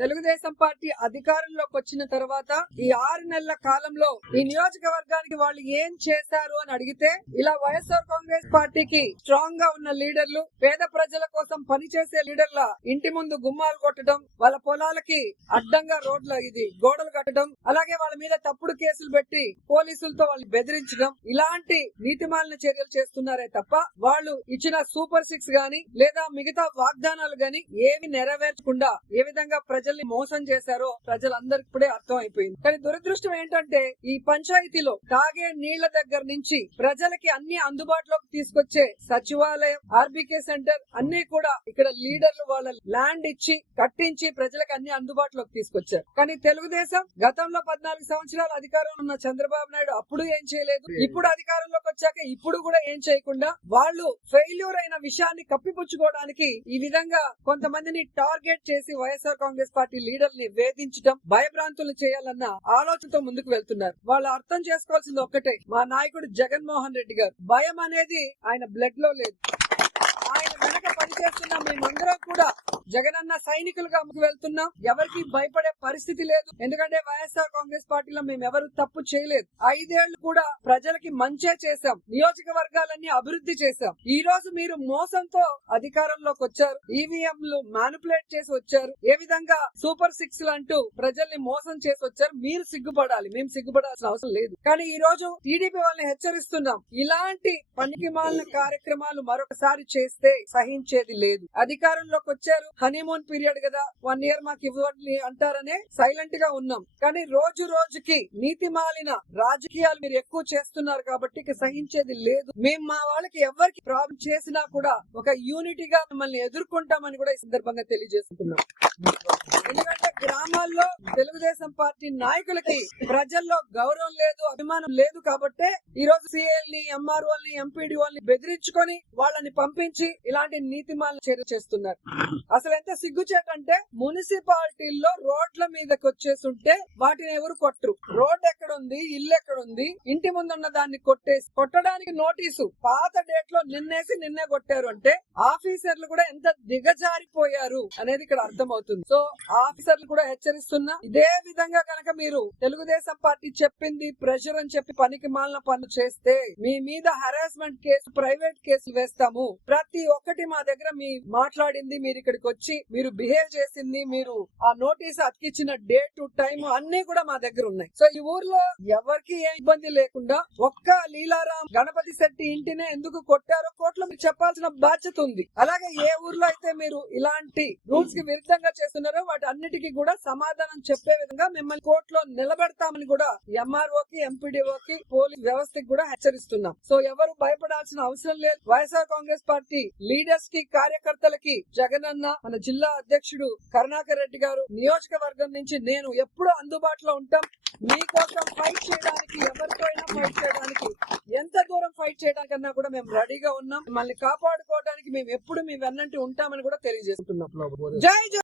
Telugu Desam party అధికారంలోకి వచ్చిన తర్వాత ఈ ఆరు నెలల కాలంలో ఈ నియోజకవర్గానికి వాళ్ళు ఏం చేశారు అని అడిగితే ఇలా వైఎస్ఆర్ కాంగ్రెస్ పార్టీకి స్ట్రాంగ్ గా ఉన్న లీడర్లు పేద ప్రజల కోసం పనిచేసే లీడర్ల ఇంటి ముందు గుమ్మాలు కొట్టడం వాళ్ళ పొలాలకి అడ్డంగా రోడ్లు ఇది గోడలు కట్టడం అలాగే వాళ్ళ మీద తప్పుడు కేసులు పెట్టి పోలీసులతో వాళ్ళు బెదిరించడం ఇలాంటి నీతిమాలిన చర్యలు చేస్తున్నారే తప్ప వాళ్ళు ఇచ్చిన సూపర్ సిక్స్ గాని లేదా మిగతా వాగ్దానాలు గాని ఏమి నెరవేర్చకుండా ఏ విధంగా ప్రజ ప్రజల్ని మోసం చేశారో ప్రజలందరికి ఇప్పుడే అర్థం అయిపోయింది కానీ దురదృష్టం ఏంటంటే ఈ పంచాయతీలో తాగే నీళ్ల దగ్గర నుంచి ప్రజలకి అన్ని అందుబాటులోకి తీసుకొచ్చే సచివాలయం ఆర్బీకే సెంటర్ అన్ని కూడా ఇక్కడ లీడర్లు వాళ్ళ ల్యాండ్ ఇచ్చి కట్టించి ప్రజలకు అన్ని అందుబాటులోకి తీసుకొచ్చారు కానీ తెలుగుదేశం గతంలో పద్నాలుగు సంవత్సరాలు అధికారంలో ఉన్న చంద్రబాబు నాయుడు అప్పుడు ఏం చేయలేదు ఇప్పుడు అధికారంలోకి వచ్చాక ఇప్పుడు కూడా ఏం చేయకుండా వాళ్ళు ఫెయిల్యూర్ అయిన విషయాన్ని కప్పిపుచ్చుకోవడానికి ఈ విధంగా కొంతమందిని టార్గెట్ చేసి వైఎస్ఆర్ కాంగ్రెస్ పార్టీ లీడర్ ని వేధించడం భయభ్రాంతులు చేయాలన్న ఆలోచనతో ముందుకు వెళ్తున్నారు వాళ్ళు అర్థం చేసుకోవాల్సింది ఒక్కటే మా నాయకుడు జగన్మోహన్ రెడ్డి గారు భయం అనేది ఆయన బ్లడ్ లో లేదు ఆయన వెనక తీసుకొస్తున్నాం మేమందరం కూడా జగనన్న సైనికులుగా ముందుకు వెళ్తున్నాం ఎవరికి భయపడే పరిస్థితి లేదు ఎందుకంటే వైఎస్ఆర్ కాంగ్రెస్ పార్టీలో మేము ఎవరు తప్పు చేయలేదు ఐదేళ్లు కూడా ప్రజలకి మంచే చేశాం నియోజకవర్గాలన్నీ అభివృద్ధి చేశాం ఈ రోజు మీరు మోసంతో అధికారంలోకి వచ్చారు ఈవీఎంలు మానుపులేట్ చేసి వచ్చారు ఏ విధంగా సూపర్ సిక్స్ అంటూ ప్రజల్ని మోసం చేసి వచ్చారు మీరు సిగ్గుపడాలి మేము సిగ్గుపడాల్సిన అవసరం లేదు కానీ ఈ రోజు టీడీపీ వాళ్ళని హెచ్చరిస్తున్నాం ఇలాంటి పనికి కార్యక్రమాలు మరొకసారి చేస్తే సహించేది అనేది లేదు అధికారంలోకి వచ్చారు హనీమూన్ పీరియడ్ కదా వన్ ఇయర్ మాకు ఇవ్వండి అంటారనే సైలెంట్ గా ఉన్నాం కానీ రోజు రోజుకి నీతి మాలిన రాజకీయాలు మీరు ఎక్కువ చేస్తున్నారు కాబట్టి సహించేది లేదు మేము మా వాళ్ళకి ఎవరికి ప్రాబ్లం చేసినా కూడా ఒక యూనిటీగా మిమ్మల్ని ఎదుర్కొంటామని కూడా ఈ సందర్భంగా తెలియజేస్తున్నాం ఎందుకంటే గ్రామాల్లో తెలుగుదేశం పార్టీ నాయకులకి ప్రజల్లో గౌరవం లేదు అభిమానం లేదు కాబట్టే ఈ రోజు సిఎల్ని ఎంఆర్ఓల్ని ఎంపీడీఓల్ని బెదిరించుకొని వాళ్ళని పంపించి ఇలాంటి మాలను చర్య చేస్తున్నారు అసలు ఎంత సిగ్గుచేటంటే మున్సిపాలిటీల్లో రోడ్ల మీదకి వచ్చేస్తుంటే వాటిని ఎవరు కొట్టరు రోడ్ ఎక్కడుంది ఇల్లు ఎక్కడుంది ఇంటి ముందున్న దాన్ని కొట్టేసి కొట్టడానికి నోటీసు పాత డేట్ లో నిన్నేసి నిన్నే కొట్టారు అంటే ఆఫీసర్లు కూడా ఎంత దిగజారిపోయారు అనేది ఇక్కడ అర్థమవుతుంది సో ఆఫీసర్లు కూడా హెచ్చరిస్తున్నా ఇదే విధంగా కనుక మీరు తెలుగుదేశం పార్టీ చెప్పింది ప్రెషర్ అని చెప్పి పనికి మాలిన పనులు చేస్తే మీ మీద హరాస్మెంట్ కేసు ప్రైవేట్ కేసులు వేస్తాము ప్రతి ఒక్కటి మా దగ్గర మీ మాట్లాడింది మీరు ఇక్కడికి వచ్చి మీరు బిహేవ్ చేసింది మీరు ఆ నోటీస్ అతికిచ్చిన డేట్ టు టైం అన్ని కూడా మా దగ్గర ఉన్నాయి సో ఈ ఊర్లో ఎవరికి ఏ ఇబ్బంది లేకుండా ఒక్క లీలారాం గణపతి శెట్టి ఇంటినే ఎందుకు కొట్టారో కోర్టులో మీరు చెప్పాల్సిన బాధ్యత ఉంది అలాగే ఏ ఊర్లో అయితే మీరు ఇలాంటి రూల్స్ కి విరుద్ధంగా చేస్తున్నారో వాటి అన్నిటికీ కూడా సమాధానం చెప్పే విధంగా మిమ్మల్ని కోర్టులో నిలబెడతామని కూడా ఎంఆర్ఓ కి ఎంపీడీఓ కి పోలీస్ వ్యవస్థకి కూడా హెచ్చరిస్తున్నాం సో ఎవరు భయపడాల్సిన అవసరం లేదు వైఎస్ఆర్ కాంగ్రెస్ పార్టీ లీడర్స్ కి కార్యకర్తలకి జగనన్న మన జిల్లా అధ్యక్షుడు కరుణాకర్ రెడ్డి గారు నియోజకవర్గం నుంచి నేను ఎప్పుడు అందుబాటులో ఉంటాం మీకోసం ఫైట్ చేయడానికి ఎవరికైనా ఫైట్ చేయడానికి ఎంత దూరం ఫైట్ చేయడానికన్నా కూడా మేము రెడీగా ఉన్నాం మిమ్మల్ని కాపాడుకోవడానికి మేము ఎప్పుడు మీ వెన్నంటి ఉంటామని కూడా తెలియజేస్తున్నాం జై జై